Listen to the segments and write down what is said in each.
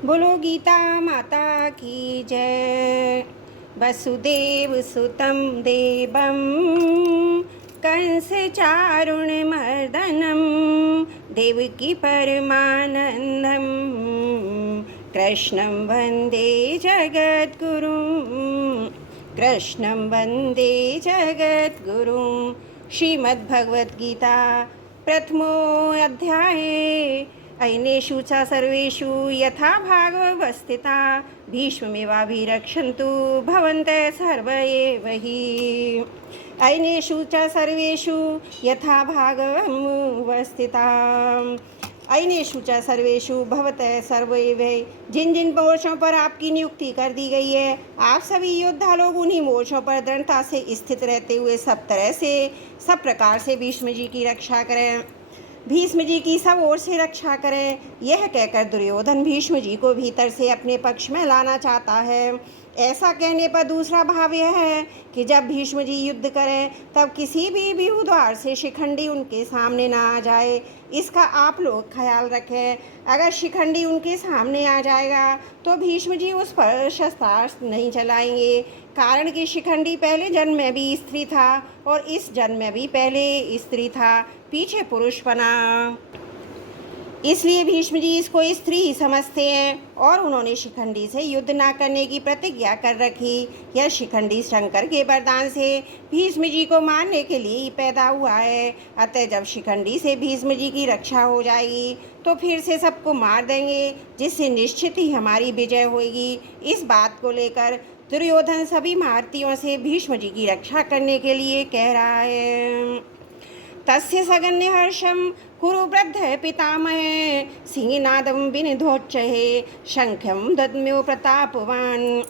बोलो गीता माता की जय। वसुदेव सुतं देवं कंस चारुणमर्दनं देवकी परमानन्दं कृष्णं वन्दे जगद्गुरुं। कृष्णं वन्दे जगद्गुरुं। श्रीमद्भगवद्गीता प्रथमोऽध्याये ऐनेषु च सर्वेषु यथा भागवस्थिता भीष्ममेवाभिरक्षन्तु भवन्तः सर्व एव हि। ऐनेषु च सर्वेषु यथा भागवस्थिता ऐनेषु च सर्वेषु भवतः सर्व एव हि। जिन जिन मोर्चों पर आपकी नियुक्ति कर दी गई है, आप सभी योद्धा लोग उन्हीं मोर्चों पर दृढ़ता से स्थित रहते हुए सब तरह से सब प्रकार से भीष्म जी की रक्षा करें। भीष्म जी की सब ओर से रक्षा करें। यह कहकर दुर्योधन भीष्म जी को भीतर से अपने पक्ष में लाना चाहता है। ऐसा कहने पर दूसरा भाव यह है कि जब भीष्म जी युद्ध करें तब किसी भी व्यूह द्वार से शिखंडी उनके सामने ना आ जाए, इसका आप लोग ख्याल रखें। अगर शिखंडी उनके सामने आ जाएगा तो भीष्म जी उस पर शस्त्रास्त्र नहीं चलाएंगे, कारण कि शिखंडी पहले जन्म में भी स्त्री था और इस जन्म में भी पहले स्त्री था, पीछे पुरुष बना। इसलिए भीष्म जी इसको स्त्री ही समझते हैं और उन्होंने शिखंडी से युद्ध ना करने की प्रतिज्ञा कर रखी। यह शिखंडी शंकर के वरदान से भीष्म जी को मारने के लिए ही पैदा हुआ है। अतः जब शिखंडी से भीष्म जी की रक्षा हो जाएगी तो फिर से सबको मार देंगे, जिससे निश्चित ही हमारी विजय होगी। इस बात को लेकर दुर्योधन सभी भारतीयों से भीष्म जी की रक्षा करने के लिए कह रहा है। तस्य सगन्य हर्षम कुरु वृद्ध पितामहे सिंहनादं विनिधोच्चहे शंखं दद्म्यो प्रतापवान।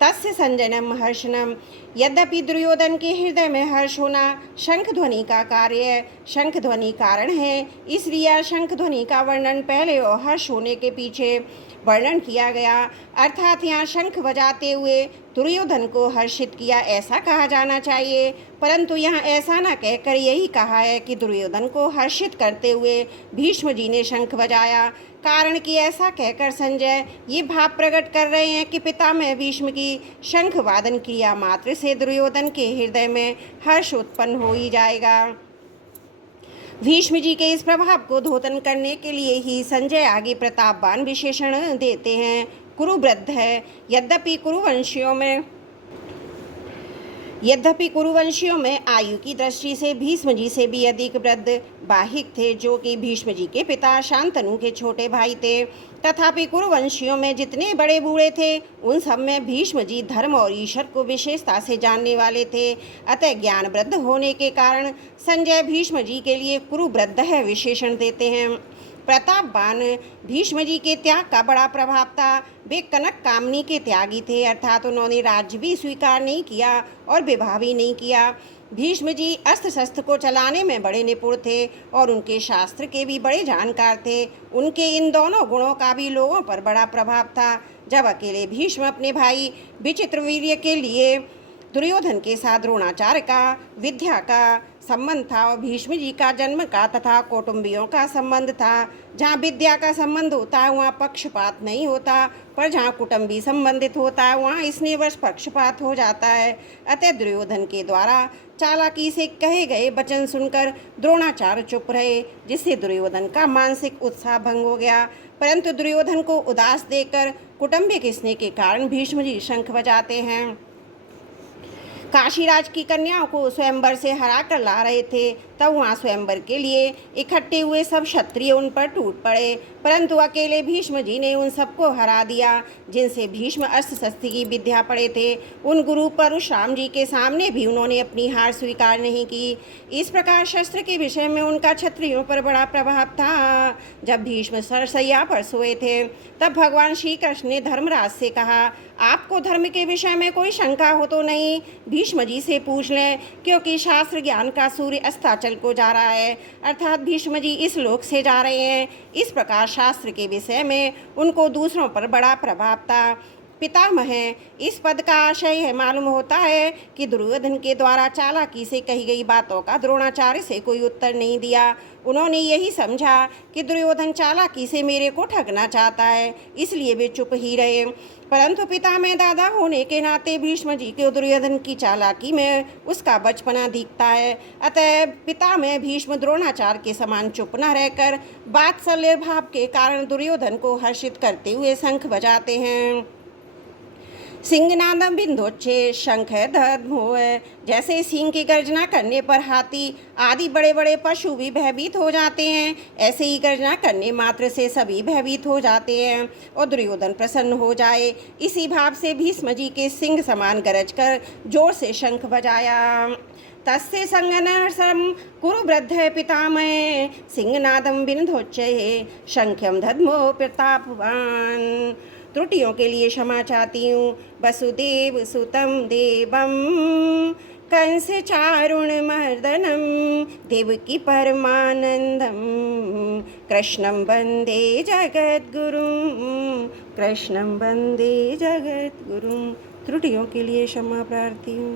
तस्य संजनम हर्षणम। यद्यपि दुर्योधन के हृदय में हर्ष होना शंख ध्वनि का कार्य शंख ध्वनि कारण है, इसलिए शंख ध्वनि का वर्णन पहले और हर्ष होने के पीछे वर्णन किया गया। अर्थात यहाँ शंख बजाते हुए दुर्योधन को हर्षित किया ऐसा कहा जाना चाहिए, परंतु यहाँ ऐसा न कहकर यही कहा है कि दुर्योधन को हर्षित करते हुए भीष्म जी ने शंख बजाया। कारण कि ऐसा कहकर संजय ये भाव प्रकट कर रहे हैं कि पितामह भीष्म की शंख वादन क्रिया मात्र से दुर्योधन के हृदय में हर्ष उत्पन्न हो ही जाएगा। भीष्म जी के इस प्रभाव को द्योतन करने के लिए ही संजय आगे प्रतापवान विशेषण देते हैं। कुरु वृद्ध है। यद्यपि कुरुवंशियों में आयु की दृष्टि से भीष्म जी से भी अधिक वृद्ध बाहिक थे, जो कि भीष्म जी के पिता शांतनु के छोटे भाई थे। तथापि कुरुवंशियों में जितने बड़े बूढ़े थे उन सब में भीष्म जी धर्म और ईश्वर को विशेषता से जानने वाले थे। अतः ज्ञान वृद्ध होने के कारण संजय भीष्म जी के लिए कुरु वृद्ध है विशेषण देते हैं। प्रतापवान भीष्म जी के त्याग का बड़ा प्रभाव था। वे कनक कामनी के त्यागी थे, अर्थात उन्होंने राज्य भी स्वीकार नहीं किया और विवाह भी नहीं किया। भीष्म जी अस्त्र शस्त्र को चलाने में बड़े निपुण थे और उनके शास्त्र के भी बड़े जानकार थे। उनके इन दोनों गुणों का भी लोगों पर बड़ा प्रभाव था। जब अकेले भीष्म अपने भाई विचित्रवीर्य के लिए दुर्योधन के साथ द्रोणाचार्य का विद्या का संबंध था और भीष्म जी का जन्म का तथा कौटुंबियों का संबंध था। जहाँ विद्या का संबंध होता है वहाँ पक्षपात नहीं होता, पर जहाँ कुटुंबी संबंधित होता है वहाँ स्नेहवश पक्षपात हो जाता है। अतः दुर्योधन के द्वारा चालाकी से कहे गए वचन सुनकर द्रोणाचार्य चुप रहे, जिससे दुर्योधन का मानसिक उत्साह भंग हो गया। परंतु दुर्योधन को उदास देकर कुटुंबिक स्नेह के कारण भीष्म जी शंख बजाते हैं। काशीराज की कन्याओं को स्वयंवर से हरा कर ला रहे थे, तब वहाँ स्वयंवर के लिए इकट्ठे हुए सब क्षत्रिय उन पर टूट पड़े, परंतु अकेले भीष्म जी ने उन सबको हरा दिया जिनसे भीष्म अस्त्र शस्त्र की विद्या पढ़े थे। उन गुरु परशुराम जी के सामने भी उन्होंने अपनी हार स्वीकार नहीं की। इस प्रकार शस्त्र के विषय में उनका क्षत्रियों पर बड़ा प्रभाव था। जब भीष्म सरसैया पर सोए थे तब भगवान श्री कृष्ण ने धर्मराज से कहा, आपको धर्म के विषय में कोई शंका हो तो नहीं, भीष्म जी से पूछ लें, क्योंकि शास्त्र ज्ञान का सूर्य अस्ताचल को जा रहा है, अर्थात भीष्म जी इस लोक से जा रहे हैं। इस प्रकार शास्त्र के विषय में उनको दूसरों पर बड़ा प्रभाव था। पितामह। इस पद का आशय है मालूम होता है कि दुर्योधन के द्वारा चालाकी से कही गई बातों का द्रोणाचार्य से कोई उत्तर नहीं दिया। उन्होंने यही समझा कि दुर्योधन चालाकी से मेरे को ठगना चाहता है, इसलिए वे चुप ही रहे। परंतु पिता में दादा होने के नाते भीष्म जी के दुर्योधन की चालाकी में उसका बचपना दिखता है। अतः पिता में भीष्म द्रोणाचार्य के समान चुप न रहकर वात्सल्य भाव के कारण दुर्योधन को हर्षित करते हुए शंख बजाते हैं। सिंहनादम बिंदोच्चे शंख धर्मोह। जैसे सिंह की गर्जना करने पर हाथी आदि बड़े बड़े पशु भी भयभीत हो जाते हैं, ऐसे ही गर्जना करने मात्र से सभी भयभीत हो जाते हैं और दुर्योधन प्रसन्न हो जाए। इसी भाव से भीष्म जी के सिंह समान गरज कर जोर से शंख बजाया। तस्य संगनर्षं कुरु वृद्ध पितामह सिंहनादम बिंदोच्चये शंख्यम दद्मो प्रतापवान। त्रुटियों के लिए क्षमा चाहती हूँ। वसुदेव सुतम देवम कंस चारुण मर्दनम देवकी परमानंदम कृष्णम वंदे जगद्गुरुम कृष्णम वंदे जगद्गुरुम। त्रुटियों के लिए क्षमा प्रार्थी हूँ।